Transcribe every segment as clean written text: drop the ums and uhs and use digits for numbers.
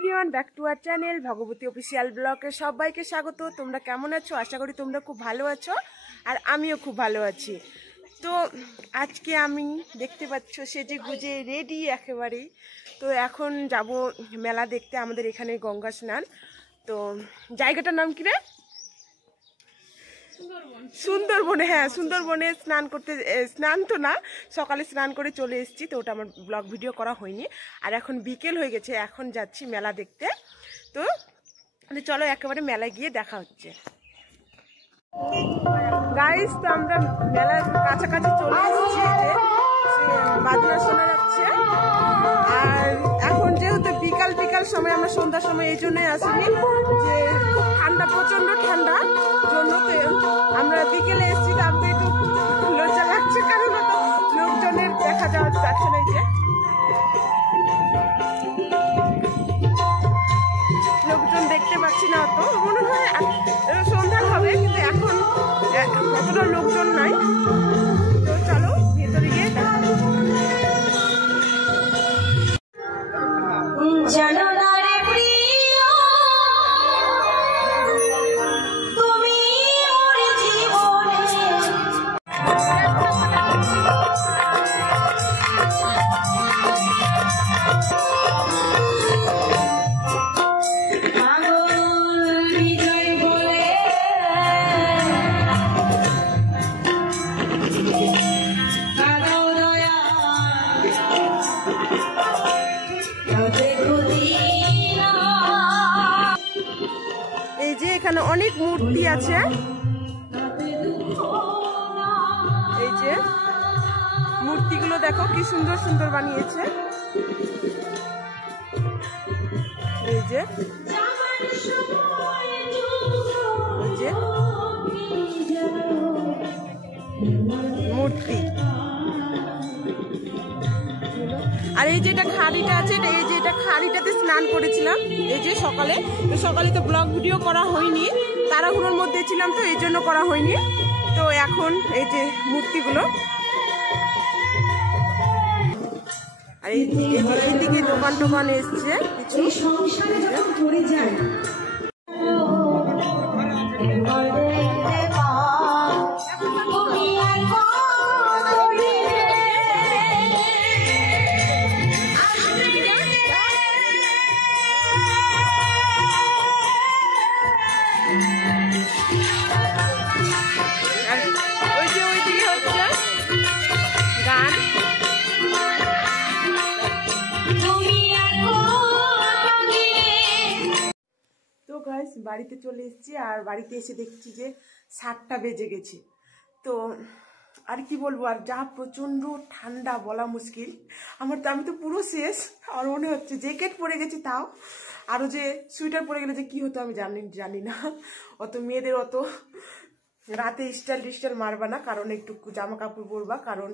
Everyone, back to our channel Bhagavati official ব্লগে সবাইকে স্বাগত। তোমরা কেমন আছো? আশা করি তোমরা খুব ভালো আছো, আর আমিও খুব ভালো আছি। তো আজকে আমি দেখতে পাচ্ছ সেজে গুজে রেডি একেবারেই। তো এখন যাব মেলা দেখতে, আমাদের এখানে গঙ্গা স্নান। তো জায়গাটার নাম কি রে? সুন্দরবনে। হ্যাঁ, সুন্দরবনে স্নান করতে, স্নান তো না, সকালে স্নান করে চলে এসেছি। তো ওটা আমার ব্লগ ভিডিও করা হয়নি। আর এখন বিকেল হয়ে গেছে, এখন যাচ্ছি মেলা দেখতে। তো চলো একেবারে মেলায় গিয়ে দেখা হচ্ছে। গাইস, তো আমরা মেলার কাছাকাছি চলে এসেছি, যে বাজনা শোনা যাচ্ছে। আর এখন যেহেতু বিকাল বিকাল সময়, আমরা সন্ধ্যার সময় এই জন্যই আসিনি, যে খুব ঠান্ডা, প্রচন্ড ঠান্ডা জন্য। তো আমরা বিকেলে এসেছি, তো আমাকে একটু লজ্জা লাগছে, কারণ লোকজনের দেখা যাওয়া যাচ্ছে না। এই যে লোকজন দেখতে পাচ্ছি না, অত মনে হয় সন্ধ্যা হবে, কিন্তু এখন অতটা লোকজন নাই। তো চলো ভেতরে গিয়ে দেখা। এই যে এখানে অনেক মূর্তি আছে, এই যে মূর্তিগুলো দেখো কি সুন্দর সুন্দর বানিয়েছে। এই যে মূর্তি। আর এই যে এটা খাড়িটা আছে, এই যে এটা খাড়িটাতে স্নান করেছিলাম এই যে সকালে। তো সকালে তো ব্লগ ভিডিও করা হয়নি, তাড়াহুড়োর মধ্যে ছিলাম, তো এই জন্য করা হয়নি। তো এখন এই যে মূর্তিগুলো, আর এইদিকে দোকান টোকান এসছে কিছু। বাড়িতে চলে এসেছি, আর বাড়িতে এসে দেখছি যে 7টা বেজে গেছে। তো আর কি বলবো, আর যা প্রচন্ড ঠান্ডা বলা মুশকিল। আমি তো পুরো শেষ। আর মনে হচ্ছে জ্যাকেট পরে গেছি, তাও আরো যে সোয়েটার পরে গেলে যে কি হতো আমি জানি না। অত মেয়েদের অত রাতে স্টাইল মারবা না, কারণ একটু জামা কাপড় পরবা, কারণ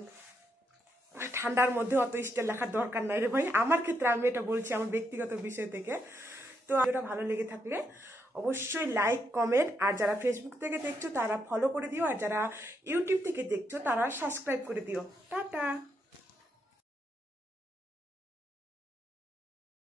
ঠান্ডার মধ্যে অত স্টাইল রাখার দরকার নাই রে ভাই। আমার ক্ষেত্রে আমি এটা বলছি, আমার ব্যক্তিগত বিষয় থেকে। তো এটা ভালো লেগে থাকলে অবশ্যই লাইক, কমেন্ট, আর যারা ফেসবুক থেকে দেখছো তারা ফলো করে দিও, আর যারা ইউটিউব থেকে দেখছো তারা সাবস্ক্রাইব করে দিও। টাটা।